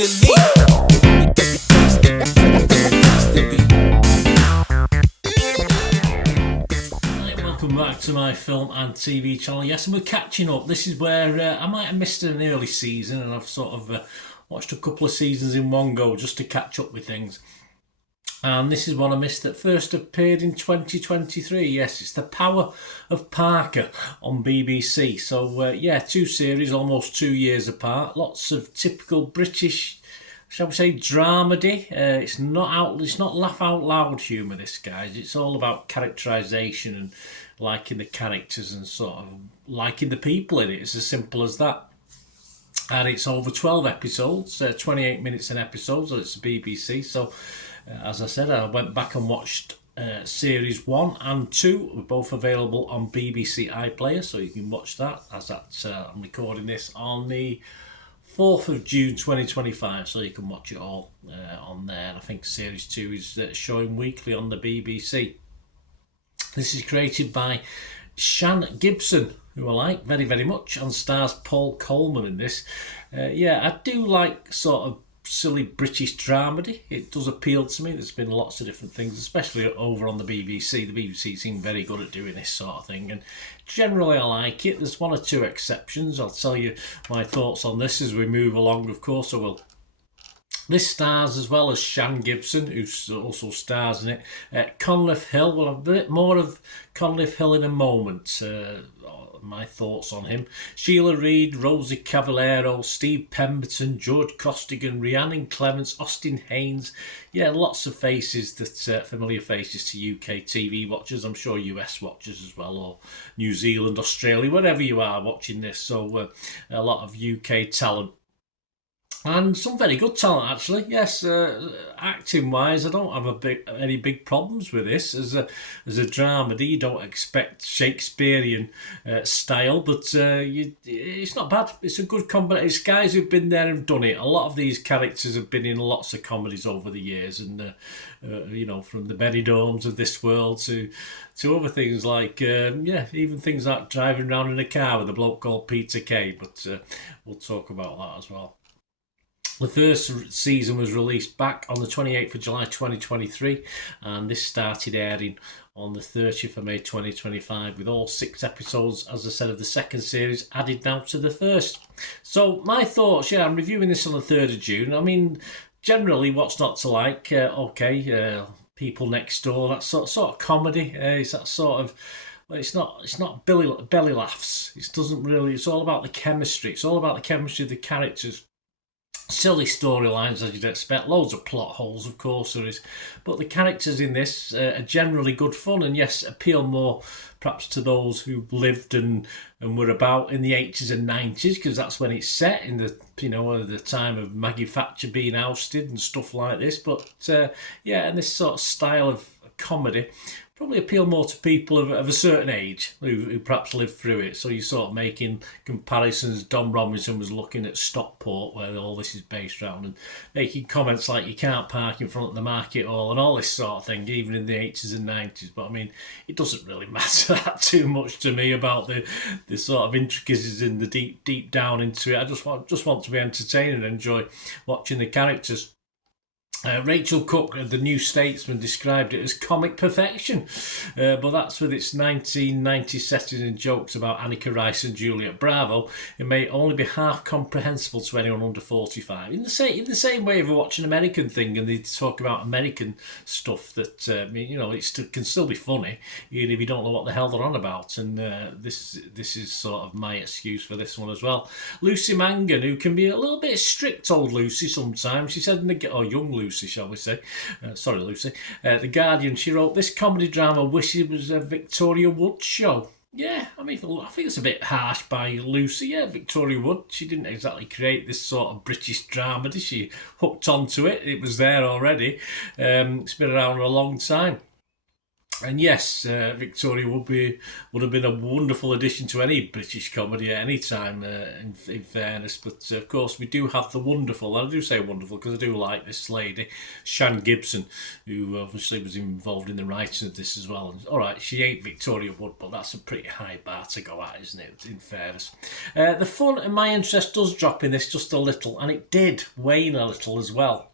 Welcome back to my film and TV channel. Yes, and we're catching up. This is where I might have missed an early season, and I've sort of watched a couple of seasons in one go just to catch up with things. And this is one I missed that first appeared in 2023. Yes, it's The Power of Parker on BBC. So, yeah, two series, almost 2 years apart. Lots of typical British, shall we say, dramedy. It's not laugh out loud humour, this, guys. It's all about characterisation and liking the characters and sort of liking the people in it. It's as simple as that. And it's over 12 episodes, 28 minutes an episode, so it's the BBC. So, as I said, I went back and watched series 1 and 2. We're both available on BBC iPlayer, so you can watch that. As that, I'm recording this on the 4th of June 2025, so you can watch it all on there. And I think series 2 is showing weekly on the BBC. This is created by Shan Gibson, who I like very, very much, and stars Paul Coleman in this. Yeah, I do like sort of silly British dramedy. It does appeal to me. There's been lots of different things, especially over on the BBC. The BBC seem very good at doing this sort of thing, and generally I like it. There's one or two exceptions. I'll tell you my thoughts on this as we move along, of course I will. This stars, as well as Shan Gibson, who also stars in it, Conleth Hill. We'll have a bit more of Conleth Hill in a moment. My thoughts on him. Sheila Reid, Rosie Cavallero, Steve Pemberton, George Costigan, Rhiannon Clements, Austin Haynes. Yeah, lots of faces that familiar faces to UK TV watchers. I'm sure US watchers as well, or New Zealand, Australia, wherever you are watching this. So a lot of UK talent. And some very good talent, actually. Yes, acting-wise, I don't have any big problems with this. As a dramedy, you don't expect Shakespearean style, but it's not bad. It's a good combination. It's guys who've been there and done it. A lot of these characters have been in lots of comedies over the years, and you know, from the Benidorms of this world to other things like yeah, even things like driving around in a car with a bloke called Peter Kay. But we'll talk about that as well. The first season was released back on the 28th of July 2023, and this started airing on the 30th of May 2025, with all 6 episodes, as I said, of the second series added now to the first. So my thoughts, yeah, I'm reviewing this on the 3rd of June. I mean, generally, what's not to like? People Next Door, that sort of comedy. It's that sort of... It's not belly laughs. It doesn't really... It's all about the chemistry. It's all about the chemistry of the characters. Silly storylines, as you'd expect. Loads of plot holes, of course there is. But the characters in this are generally good fun, and yes, appeal more perhaps to those who lived and were about in the 80s and 90s, because that's when it's set, in the, you know, the time of Maggie Thatcher being ousted and stuff like this. But yeah, and this sort of style of comedy probably appeal more to people of a certain age who perhaps lived through it. So you're sort of making comparisons. Don Robinson was looking at Stockport, where all this is based around, and making comments like you can't park in front of the market hall and all this sort of thing, even in the 80s and 90s. But I mean, it doesn't really matter that too much to me about the sort of intricacies and the deep down into it. I just want to be entertained and enjoy watching the characters. Rachel Cook, the New Statesman, described it as comic perfection, but that's with its 1990 setting and jokes about Annika Rice and Juliet Bravo. It may only be half comprehensible to anyone under 45. In the same way, if we're watching an American thing and they talk about American stuff, that you know, it can still be funny, even if you don't know what the hell they're on about. And this is sort of my excuse for this one as well. Lucy Mangan, who can be a little bit strict, old Lucy sometimes. She said, young Lucy, shall we say. Sorry, Lucy. The Guardian, she wrote, "This comedy drama wishes it was a Victoria Wood show." Yeah, I mean, I think it's a bit harsh by Lucy. Yeah, Victoria Wood, she didn't exactly create this sort of British drama, did she? Hooked onto it. It was there already. It's been around for a long time. And yes, Victoria would have been a wonderful addition to any British comedy at any time. In fairness, but of course we do have the wonderful. And I do say wonderful because I do like this lady, Shan Gibson, who obviously was involved in the writing of this as well. And all right, she ain't Victoria Wood, but that's a pretty high bar to go at, isn't it? In fairness, the fun and my interest does drop in this just a little, and it did wane a little as well.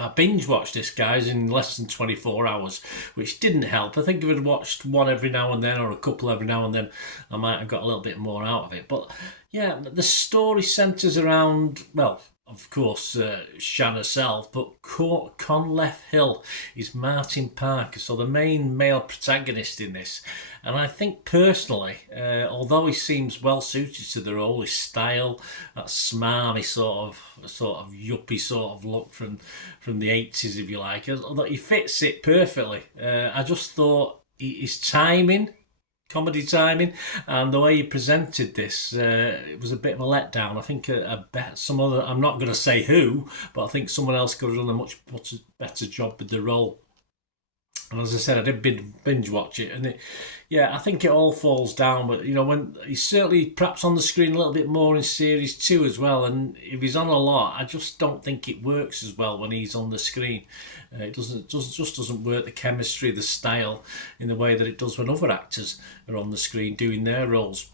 I binge watched this, guys, in less than 24 hours, which didn't help. I think if I'd watched one every now and then or a couple every now and then, I might have got a little bit more out of it. But yeah, the story centres around, well, of course, Shan herself, but Conleth Hill is Martin Parker, so the main male protagonist in this. And I think personally, although he seems well suited to the role, his style, that smarmy sort of yuppie sort of look from the 80s, if you like, although he fits it perfectly. I just thought his timing, comedy timing, and the way he presented this, it was a bit of a letdown. I think I bet some other, I'm not going to say who, but I think someone else could have done a much better job with the role. And as I said, I did binge watch it, and I think it all falls down. But when he's certainly perhaps on the screen a little bit more in series 2 as well, and if he's on a lot, I just don't think it works as well when he's on the screen. It just doesn't work, the chemistry, the style, in the way that it does when other actors are on the screen doing their roles.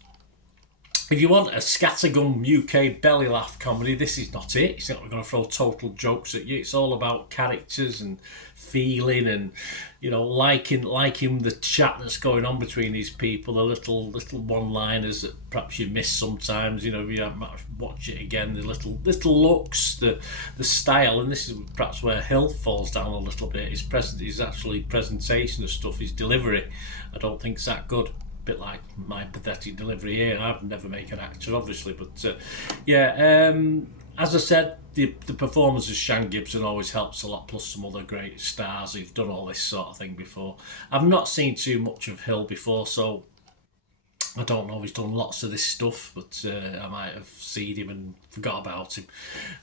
If you want a scattergun UK belly laugh comedy, this is not it. It's not going to throw total jokes at you. It's all about characters and feeling and liking the chat that's going on between these people. The little one-liners that perhaps you miss sometimes. If you watch it again, the little looks, the style, and this is perhaps where Hill falls down a little bit. His presentation of stuff, his delivery, I don't think is that good. Bit like my pathetic delivery here. I'd never make an actor, obviously, but as I said, the performance of Shan Gibson always helps a lot, plus some other great stars who've done all this sort of thing before. I've not seen too much of Hill before, so I don't know if he's done lots of this stuff, but I might have seen him and forgot about him.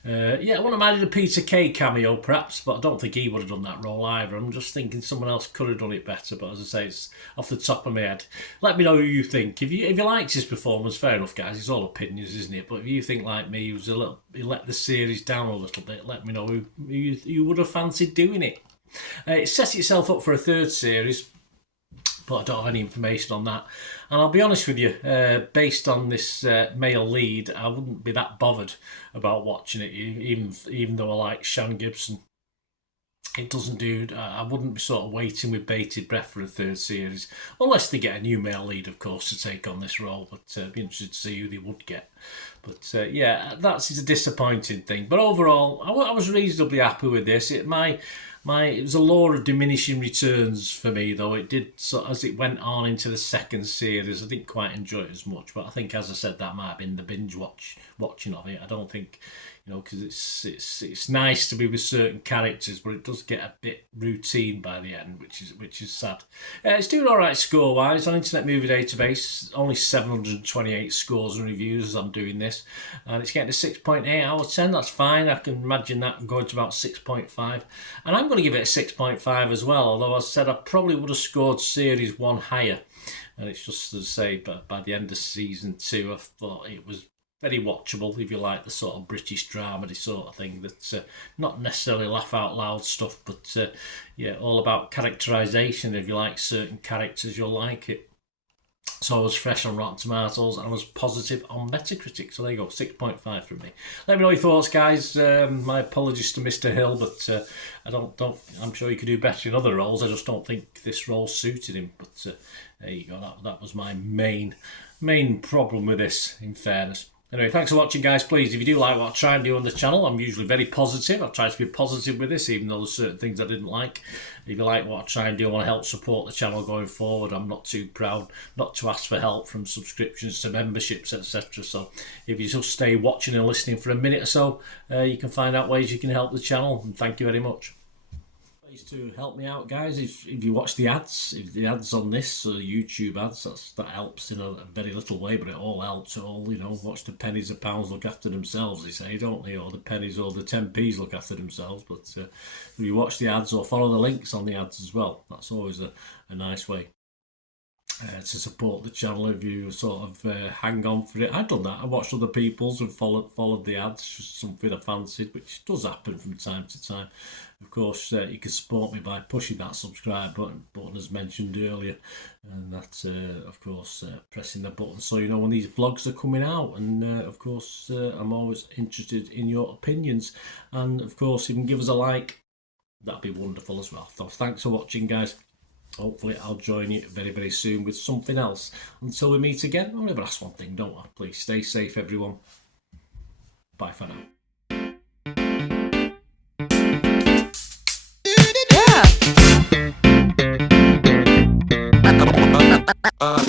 I wouldn't have minded a Peter Kay cameo, perhaps, but I don't think he would have done that role either. I'm just thinking someone else could have done it better, but as I say, it's off the top of my head. Let me know who you think. If you liked his performance, fair enough, guys. It's all opinions, isn't it? But if you think like me, he let the series down a little bit, let me know who you would have fancied doing it. It sets itself up for a third series, but I don't have any information on that. And I'll be honest with you, based on this male lead, I wouldn't be that bothered about watching it, even though I like Shan Gibson. It doesn't do. I wouldn't be sort of waiting with bated breath for a third series, unless they get a new male lead, of course, to take on this role. But I'd be interested to see who they would get. But that's a disappointing thing. But overall, I was reasonably happy with this. It was a law of diminishing returns for me, though. It did, so as it went on into the second series, I didn't quite enjoy it as much. But I think, as I said, that might have been the binge watching of it. I don't think, because it's nice to be with certain characters, but it does get a bit routine by the end, which is sad. It's doing all right score-wise on Internet Movie Database. Only 728 scores and reviews as I'm doing this, and it's getting a 6.8 out of 10. That's fine. I can imagine that going to about 6.5, and I'm going to give it a 6.5 as well. Although I said I probably would have scored Series 1 higher, and it's just to say, but by the end of Season 2, I thought it was very watchable if you like the sort of British dramedy sort of thing. That's not necessarily laugh out loud stuff, but all about characterisation. If you like certain characters, you'll like it. So I was fresh on Rotten Tomatoes and I was positive on Metacritic. So there you go, 6.5 from me. Let me know your thoughts, guys. My apologies to Mr. Hill, but I'm sure he could do better in other roles. I just don't think this role suited him. But there you go. That was my main problem with this, in fairness. Anyway, thanks for watching, guys. Please, if you do like what I try and do on the channel, I'm usually very positive. I try to be positive with this, even though there's certain things I didn't like. If you like what I try and do, I want to help support the channel going forward. I'm not too proud not to ask for help, from subscriptions to memberships, etc. So if you just stay watching and listening for a minute or so, you can find out ways you can help the channel. And thank you very much. Ways to help me out, guys. If you watch the ads, if the ads on this YouTube ads, that helps in a very little way, but it all helps. It all, watch the pennies and pounds look after themselves, they say, don't they? Or the pennies or the 10p's look after themselves. But if you watch the ads or follow the links on the ads as well, that's always a nice way to support the channel. If you sort of hang on for it, I've done that. I watched other people's and followed the ads, just something I fancied, which does happen from time to time. Of course, you can support me by pushing that subscribe button as mentioned earlier, and that's of course pressing the button so you know when these vlogs are coming out. And of course, I'm always interested in your opinions, and of course, you can give us a like. That'd be wonderful as well. So thanks for watching, guys. Hopefully I'll join you very, very soon with something else. Until we meet again, I'll never ask one thing, don't I? Please stay safe, everyone. Bye for now. Yeah.